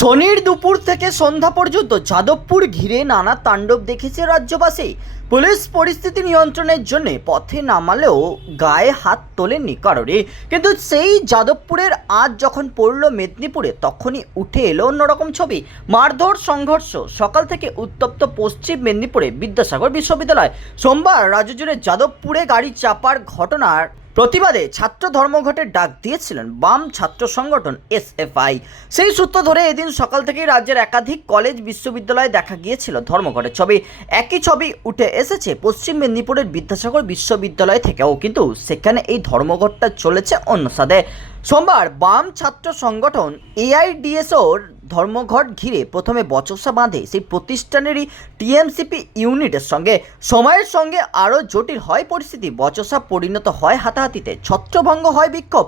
শনির দুপুর থেকে সন্ধ্যা পর্যন্ত যাদবপুর ঘিরে নানা তাণ্ডব দেখেছে রাজ্যবাসী। পুলিশ পরিস্থিতি নিয়ন্ত্রণের জন্য পথে নামালেও গায়ে হাত তোলেননি কারোরই। কিন্তু সেই যাদবপুরের আজ যখন পড়ল মেদিনীপুরে, তখনই উঠে এলো অন্যরকম ছবি। মারধর সংঘর্ষ, সকাল থেকে উত্তপ্ত পশ্চিম মেদিনীপুরে বিদ্যাসাগর বিশ্ববিদ্যালয়। সোমবার রাজ্য জুড়ে যাদবপুরে গাড়ি চাপার ঘটনার প্রতিবাদে ছাত্র ধর্মঘটের ডাক দিয়েছিলেন বাম ছাত্র সংগঠন এসএফআই সেই সূত্র ধরে এদিন সকাল থেকেই রাজ্যের একাধিক কলেজ, বিশ্ববিদ্যালয়ে দেখা গিয়েছিল ধর্মঘটের ছবি। একই ছবি উঠে এসেছে পশ্চিম মেদিনীপুরের বিদ্যাসাগর বিশ্ববিদ্যালয় থেকেও, কিন্তু সেখানে এই ধর্মঘটটা চলেছে অন্য সাথে সোমবার বাম ছাত্র সংগঠন এআইডিএসওর ধর্মঘট ঘিরে প্রথমে বচসা বাঁধে সেই প্রতিষ্ঠানেরই টিএমসিপি ইউনিটের সঙ্গে। সময়ের সঙ্গে আরও জটিল হয় পরিস্থিতি। বচসা পরিণত হয় হাতাহাতিতে। ছত্রভঙ্গ হয় বিক্ষোভ।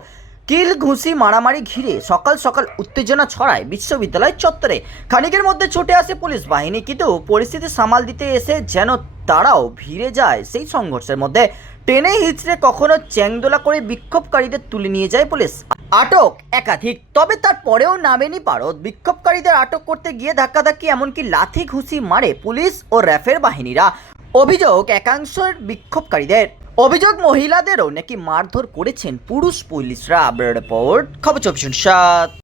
কিল ঘুষি মারামারি ঘিরে সকাল সকাল উত্তেজনা ছড়ায় বিশ্ববিদ্যালয় চত্বরে। খানিকের মধ্যে ছুটে আসে পুলিশ বাহিনী, কিন্তু পরিস্থিতি সামাল দিতে এসে যেন তারাও ভিড়ে যায় সেই সংঘর্ষের মধ্যে। টেনে হিচড়ে কখনো চ্যাংদোলা করে বিক্ষোভকারীদের তুলে নিয়ে যায় পুলিশ। আটক একাধিক, তবে তারপরেও নামেনি পারদ। বিক্ষোভকারীদের আটক করতে গিয়ে ধাক্কাধাক্কি, এমনকি লাথি ঘুষি মারে পুলিশ ও র্যাফের বাহিনীরা। অভিযোগ, একাংশের বিক্ষোভকারীদের। অভিযোগ, মহিলাদেরও নাকি মারধর করেছেন পুরুষ পুলিশরা। রিপোর্ট, খবর চব্বিশ সাত।